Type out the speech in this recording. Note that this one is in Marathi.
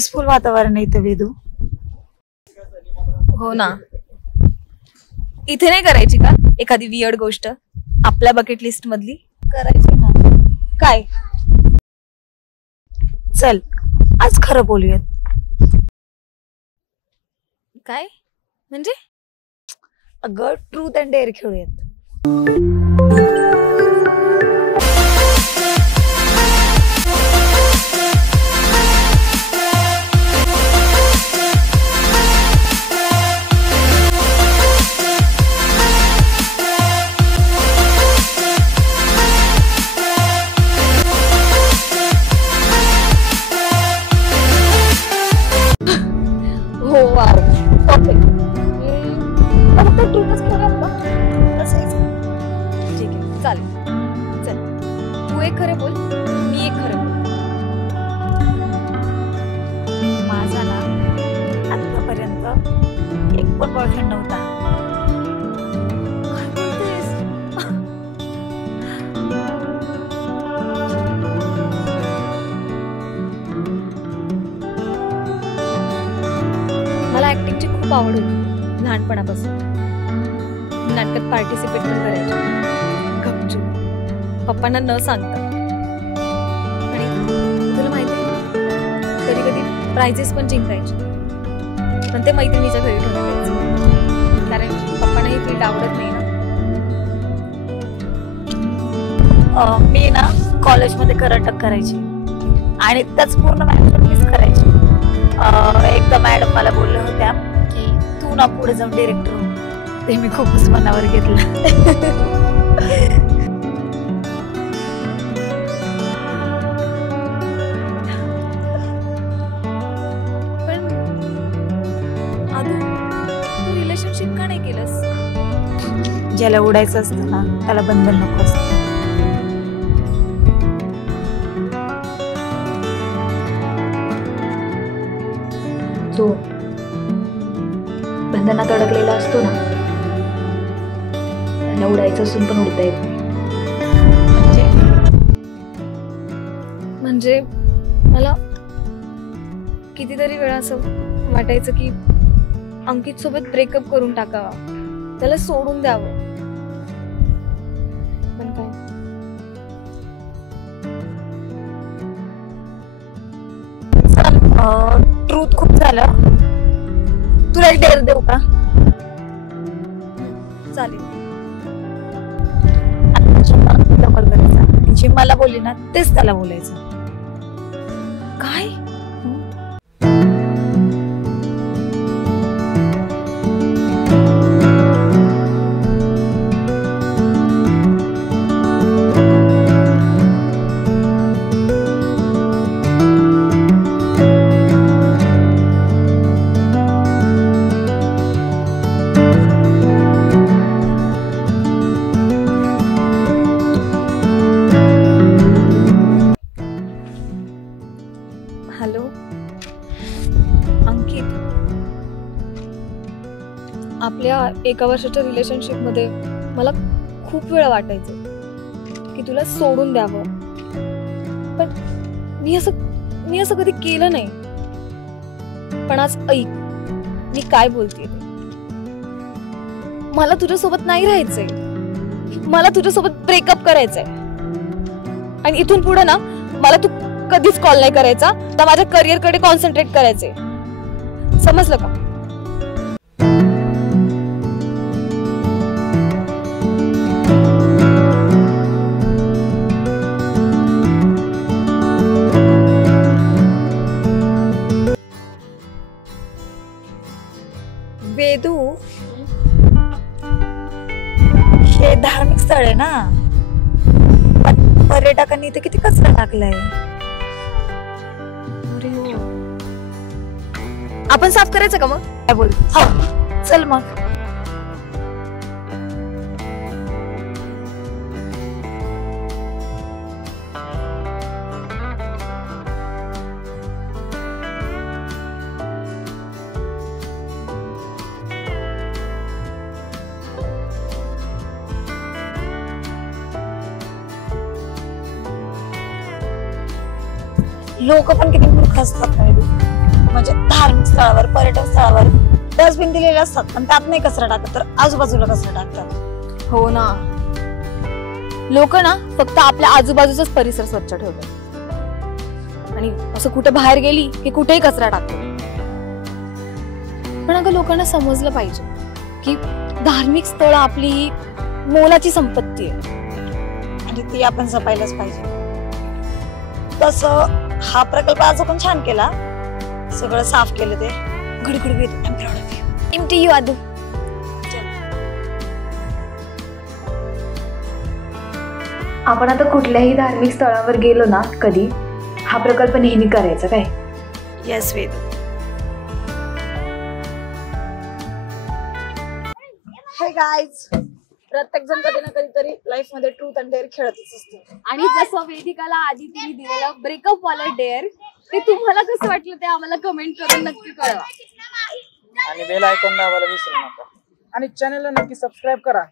पीसफुल वातावरण आहे इथं वेदू. हो ना. इथे नाही करायची का एखादी वियर्ड गोष्ट आपल्या बकेट लिस्ट मधली? करायची ना. काय? चल आज खरं बोलूयात. काय म्हणजे? अगं ट्रूथ अँड डेअर खेळूयात. हो वाव, परफेक्ट. फक्त ट्रूथच खेळूयात ना. ठीक आहे चालेल. चल तू एक खरं बोल, मी एक खरं बोल. माझा ना आतापर्यंत एक पण बॉयफ्रेंड नव्हता. काय बोलतेस? मला ऍक्टिंगची खूप आवड होती लहानपणापासून. मी नाटकात पार्टिसिपेट पण करायचे गपचूप, पप्पांना न सांगता. आणि तुला माहिती कधी कधी प्राइजेस पण जिंकायचे, पण ते मैत्रिणीच्या घरी ठेवून द्यायचे, कारण पप्पांना ही फील्ड आवडत नाही ना. मी ना कॉलेजमध्ये करंटक करायची आणि त्याच पूर्ण मॅनेजमेंट मिस करायची. एकदा मॅडम मला बोलल्या होत्या की तू ना पुढे जाऊन डिरेक्टर हो. ते मी खूपच मनावर घेतलं. पण आदू, तू रिलेशनशिप का नाही केलंस? ज्याला उडायचं असतं ना त्याला बंधन नको असतं. जो बंधनात अडकलेला असतो ना त्याला उडायचं असून पण उडता येत नाही. म्हणजे मला कितीतरी वेळा असं वाटायचं की अंकित सोबत ब्रेकअप करून टाकावा, त्याला सोडून द्यावं. पण काय, ट्रूथ खूप झालं. तुला एक डेअर देऊ का? चालेल. कॉल करायचा, जे मला बोलली ना तेच त्याला बोलायचं. काय? हॅलो अंकित, आपल्या एका वर्षाच्या रिलेशनशिप मध्ये मला खूप वेळा वाटायचं की तुला सोडून द्यावं, पण मी असं कधी केलं नाही. पण आज ऐक मी काय बोलतेय. मला तुझ्यासोबत नाही राहायचंय, मला तुझ्यासोबत ब्रेकअप करायचंय. आणि इथून पुढे ना मला तू कधीच कॉल नाही करायचा, तर माझ्या करिअर कडे कॉन्सन्ट्रेट करायचे. समजलं का? वेदू, हे धार्मिक स्थळ आहे ना, पण पर्यटकांनी इथे किती कचरा टाकलाय. आपण साफ करायचं का मग? काय बोल? हो चल मग. लोक पण किती मूर्ख असतात. म्हणजे धार्मिक स्थळावर, पर्यटन स्थळावर डस्टबिन दिलेले असतात, पण त्यात नाही कचरा टाकत, तर आजूबाजूला कचरा टाकतात. हो ना, लोक ना फक्त आपल्या आजूबाजूचाच परिसर स्वच्छ ठेवतात आणि असं कुठे बाहेर गेली की कुठेही कचरा टाकतात. पण अगं लोकांना समजलं पाहिजे की धार्मिक स्थळ आपली ही मोलाची संपत्ती आहे आणि ती आपण जपायलाच पाहिजे. तसं हा प्रकल्प आज आपण छान केला, सगळं साफ केलं, ते good with I am proud of you. M T U Adu. आपण आता कुठल्याही धार्मिक स्थळावर गेलो ना कधी, हा प्रकल्प नेहमी करायचा काय. येस वेद. हे गाईज, प्रत्येक जण कधी ना कधीतरी लाईफ मध्ये ट्रूथ अँड डेअर खेळतच असते. आणि जसं वेदिकाला आधी तुम्ही दिलेलं ब्रेकअप वाला डेअर, ते तुम्हाला कसं वाटलं ते आम्हाला कमेंट करून नक्की कळवा. आणि बेल आयकॉन दाबायला विसरू नका आणि चॅनलला नक्की सबस्क्राईब करा.